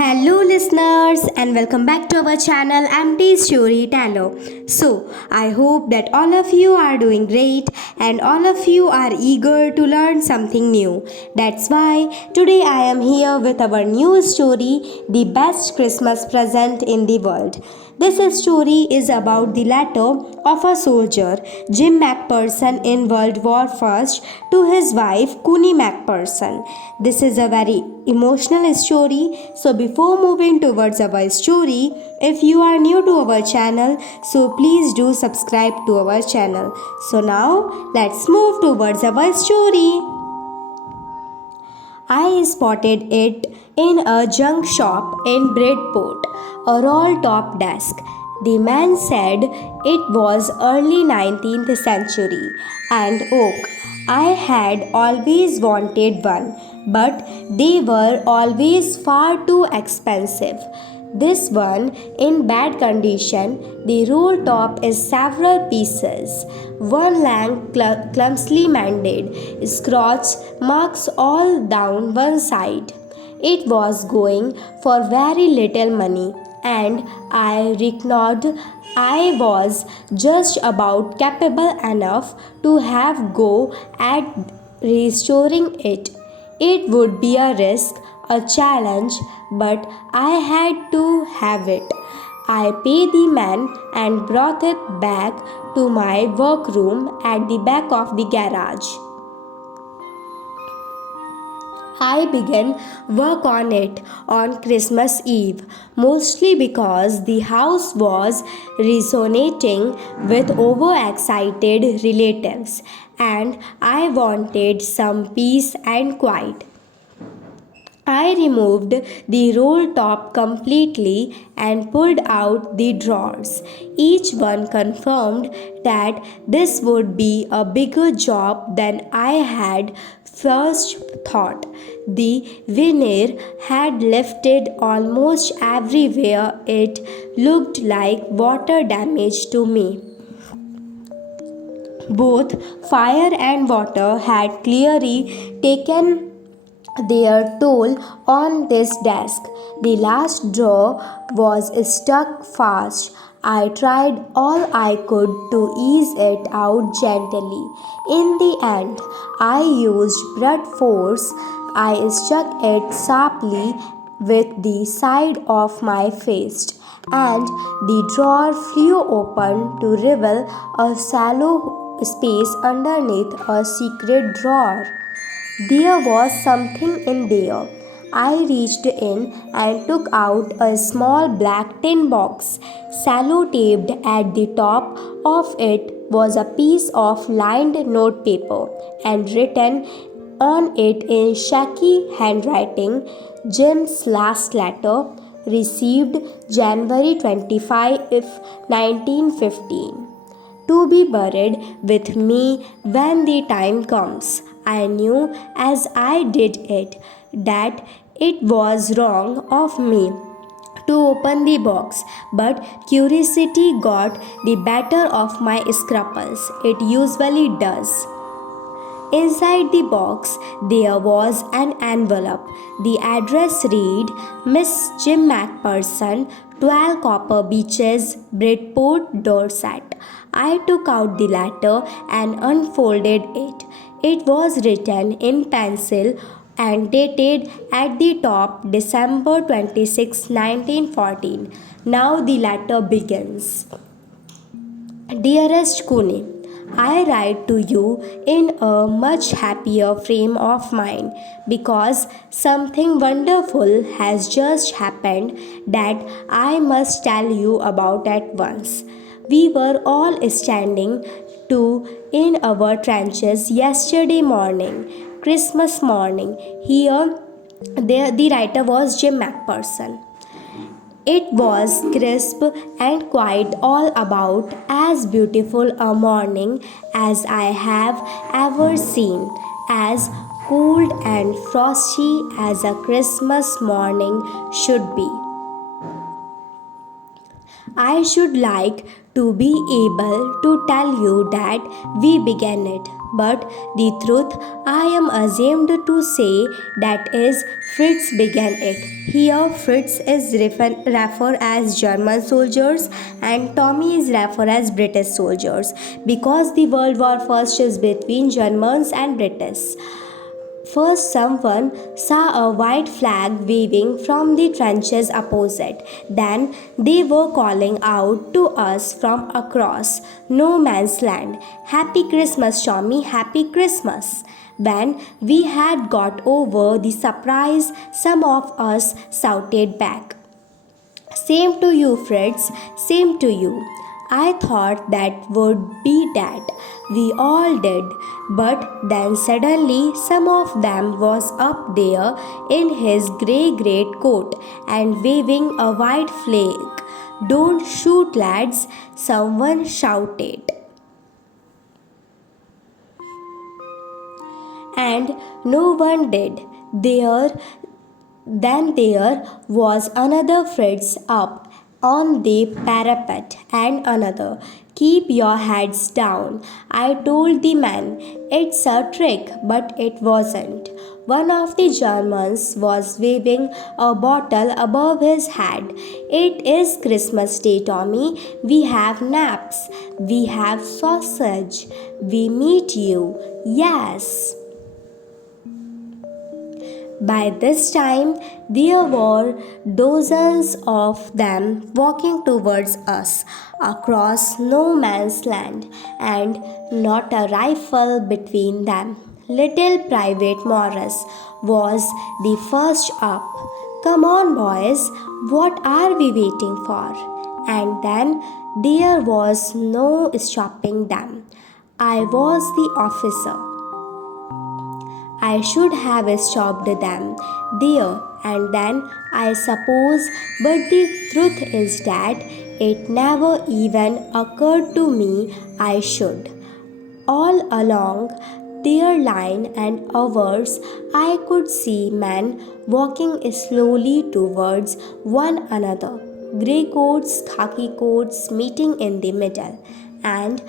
Hello, listeners, and welcome back to our channel. I'm Storyteller. So, I hope that all of you are doing great and all of you are eager to learn something new. That's why today I am here with our new story, The Best Christmas Present in the World. This story is about the letter of a soldier, Jim Macpherson, in World War1 to his wife, Connie Macpherson. This is a very emotional story. So before moving towards our story, if you are new to our channel, so please do subscribe to our channel. So now let's move towards our story. I spotted it in a junk shop in Bridport, a roll top desk. The man said it was early 19th century and oak. I had always wanted one, but they were always far too expensive. This one in bad condition, the roll top is several pieces. One lamp clumsily mended, scratch marks all down one side. It was going for very little money, and I reckoned I was just about capable enough to have go at restoring it. It would be a risk, a challenge, but I had to have it. I paid the man and brought it back to my workroom at the back of the garage. I began work on it on Christmas Eve, mostly because the house was resonating with overexcited relatives and I wanted some peace and quiet. I removed the roll top completely and pulled out the drawers. Each one confirmed that this would be a bigger job than I had first thought. The veneer had lifted almost everywhere. It looked like water damage to me. Both fire and water had clearly taken their toll on this desk. The last drawer was stuck fast. I tried all I could to ease it out gently. In the end, I used brute force. I struck it sharply with the side of my fist, and the drawer flew open to reveal a shallow space underneath a secret drawer. There was something in there. I reached in and took out a small black tin box. Sellotaped at the top of it was a piece of lined notepaper and written on it in shaky handwriting, Jim's last letter, received January 25, 1915. To be buried with me when the time comes. I knew as I did it that it was wrong of me to open the box, but curiosity got the better of my scruples. It usually does. Inside the box, there was an envelope. The address read Miss Jim Macpherson, 12 Copper Beaches, Bridport, Dorset. I took out the letter and unfolded it. It was written in pencil and dated at the top December 26, 1914. Now the letter begins. Dearest Kune, I write to you in a much happier frame of mind because something wonderful has just happened that I must tell you about at once. We were all standing in our trenches yesterday morning, Christmas morning. The writer was Jim Macpherson. It was crisp and quiet, all about as beautiful a morning as I have ever seen, as cold and frosty as a Christmas morning should be. I should like to be able to tell you that we began it. But the truth, I am ashamed to say, that is, Fritz began it. Here, Fritz is referred as German soldiers and Tommy is referred as British soldiers because the World War I is between Germans and British. First, someone saw a white flag waving from the trenches opposite. Then, they were calling out to us from across no man's land, "Happy Christmas, Tommy, Happy Christmas." When we had got over the surprise, some of us shouted back, "Same to you, Fritz, same to you." I thought that would be that. We all did. But then suddenly some of them was up there in his grey greatcoat and waving a white flag. "Don't shoot, lads," someone shouted. And no one did. There was another Fritz up on the parapet and another. "Keep your heads down," I told the men. It's a trick, but it wasn't. One of the Germans was waving a bottle above his head. "It is Christmas Day, Tommy. We have naps. We have sausage. We meet you." Yes. By this time, there were dozens of them walking towards us across no man's land, and not a rifle between them. Little Private Morris was the first up. "Come on, boys, what are we waiting for?" And then there was no stopping them. I was the officer. I should have stopped them there and then, I suppose, but the truth is that it never even occurred to me I should. All along their line and ours, I could see men walking slowly towards one another, grey coats, khaki coats meeting in the middle, and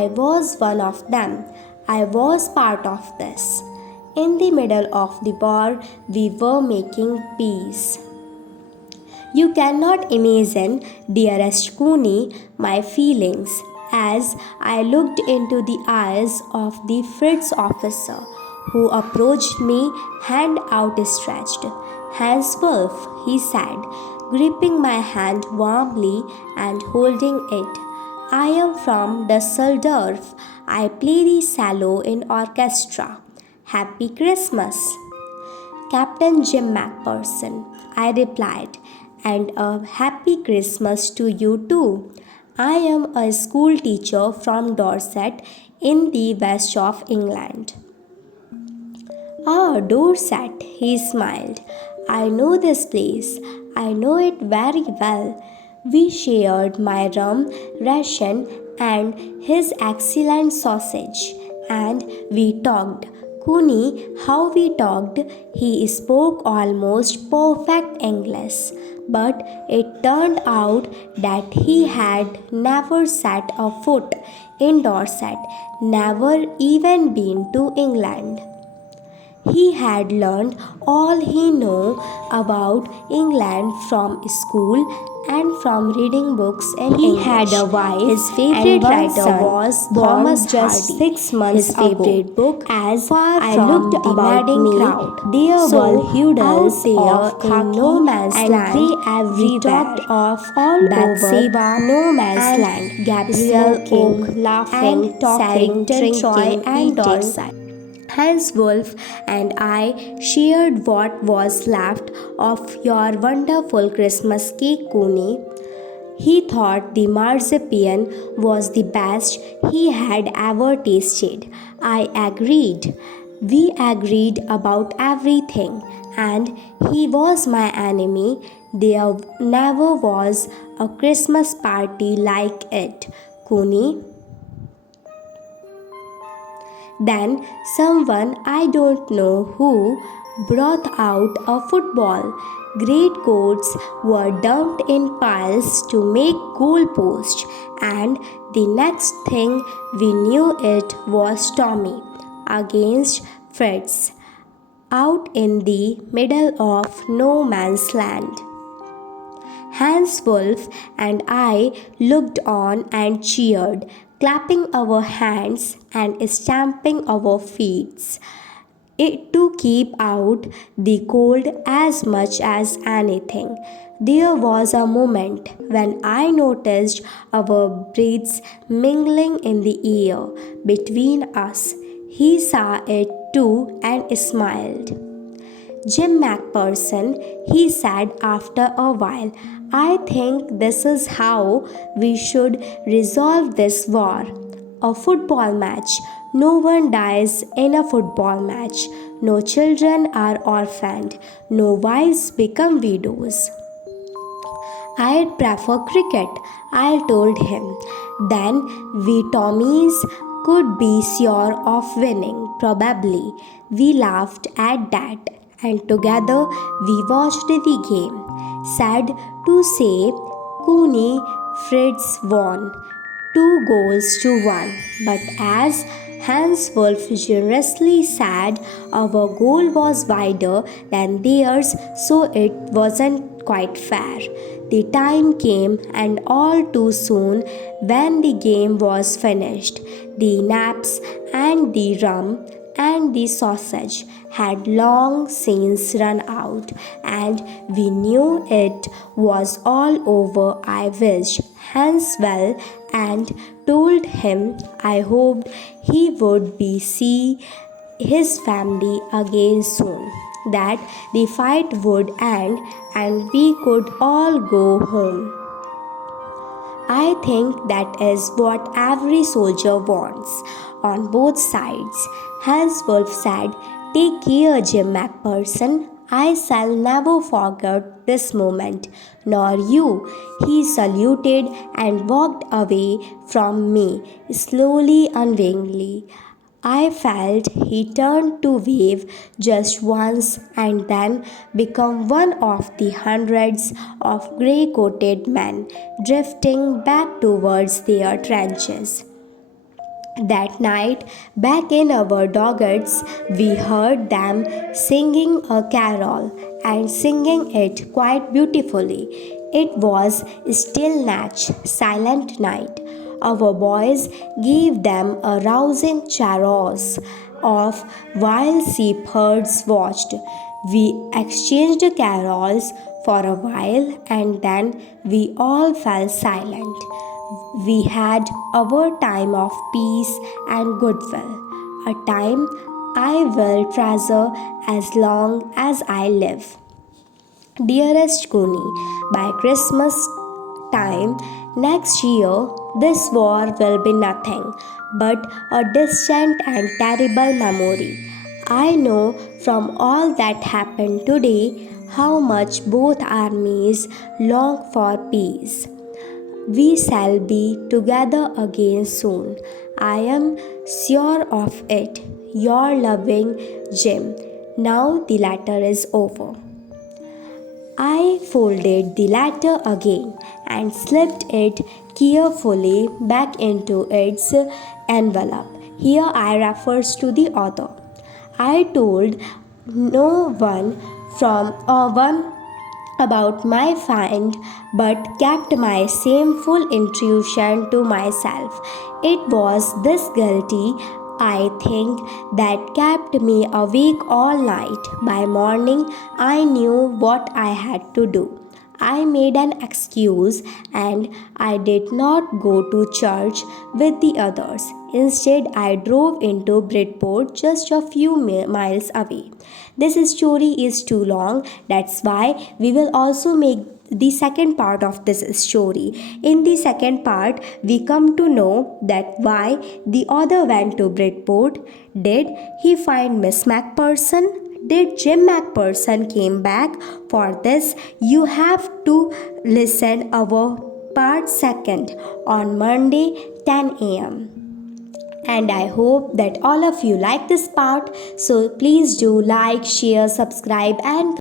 I was one of them. I was part of this. In the middle of the war, we were making peace. You cannot imagine, dearest Kuni, my feelings as I looked into the eyes of the Fritz officer, who approached me, hand outstretched. "Hans Wolf," he said, gripping my hand warmly and holding it. "I am from Dusseldorf. I play the cello in orchestra. Happy Christmas." "Captain Jim Macpherson," I replied, "and a happy Christmas to you too. I am a school teacher from Dorset in the west of England." "Ah, Dorset," he smiled. "I know this place. I know it very well. We shared my rum ration and his excellent sausage, and we talked. Kuni, how we talked! He spoke almost perfect English, but it turned out that he had never set a foot in Dorset, never even been to England. He had learned all he knew about England from school and from reading books in English. He had a wife. His favorite writer was Thomas just Hardy. 6 months his ago. Favorite book, as far I from looked the madding crowd, there were hurdles there in no man's land. We talked of all Bathsheba, no man's land, Gabriel, Oak, laughing, talking, drinking, and Dorset. Hans Wolf and I shared what was left of your wonderful Christmas cake, Kuni. He thought the marzipan was the best he had ever tasted. I agreed. We agreed about everything, and he was my enemy. There never was a Christmas party like it, Kuni. Then someone, I don't know who, brought out a football. Great coats were dumped in piles to make goalposts, and the next thing we knew it was Tommy against Fritz out in the middle of no man's land. Hans Wolf and I looked on and cheered, clapping our hands and stamping our feet to keep out the cold as much as anything. There was a moment when I noticed our breaths mingling in the air between us. He saw it too and smiled. Jim McPherson, he said after a while, I think this is how we should resolve this war. A football match. No one dies in a football match. No children are orphaned. No wives become widows. I'd prefer cricket, I told him. Then we Tommies could be sure of winning, probably. We laughed at that, and together we watched the game. Sad to say, Cooney Fritz won 2 goals to 1. But as Hans Wolf generously said, our goal was wider than theirs, so it wasn't quite fair. The time came, and all too soon, when the game was finished. The naps and the rum and the sausage had long since run out, and we knew it was all over. I wished Hans well and told him I hoped he would be see his family again soon, that the fight would end and we could all go home. I think that is what every soldier wants on both sides. Hans Wolf said, Take care, Jim McPherson. I shall never forget this moment, nor you. He saluted and walked away from me, slowly, unwillingly. I felt he turned to wave just once and then become one of the hundreds of grey coated men drifting back towards their trenches. That night, back in our doggettes, we heard them singing a carol and singing it quite beautifully. It was still Natch, silent night. Our boys gave them a rousing chorus of while sheepherds watched. We exchanged carols for a while and then we all fell silent. We had our time of peace and goodwill, a time I will treasure as long as I live. Dearest Cooney, by Christmas time next year, this war will be nothing but a distant and terrible memory. I know from all that happened today how much both armies long for peace. We shall be together again soon. I am sure of it. Your loving Jim. Now the letter is over. I folded the letter again and slipped it carefully back into its envelope. Here I refers to the author. I told no one from one about my find but kept my shameful intuition to myself. It was this guilty, I think, that kept me awake all night. By morning, I knew what I had to do. I made an excuse and I did not go to church with the others. Instead, I drove into Bridport, just a few miles away. This story is too long, that's why we will also make the second part of this story. In the second part, we come to know that why the author went to Bridport. Did he find Miss McPherson? Did Jim McPherson came back? For this, you have to listen our part second on Monday 10 a.m. And I hope that all of you like this part. So please do like, share, subscribe and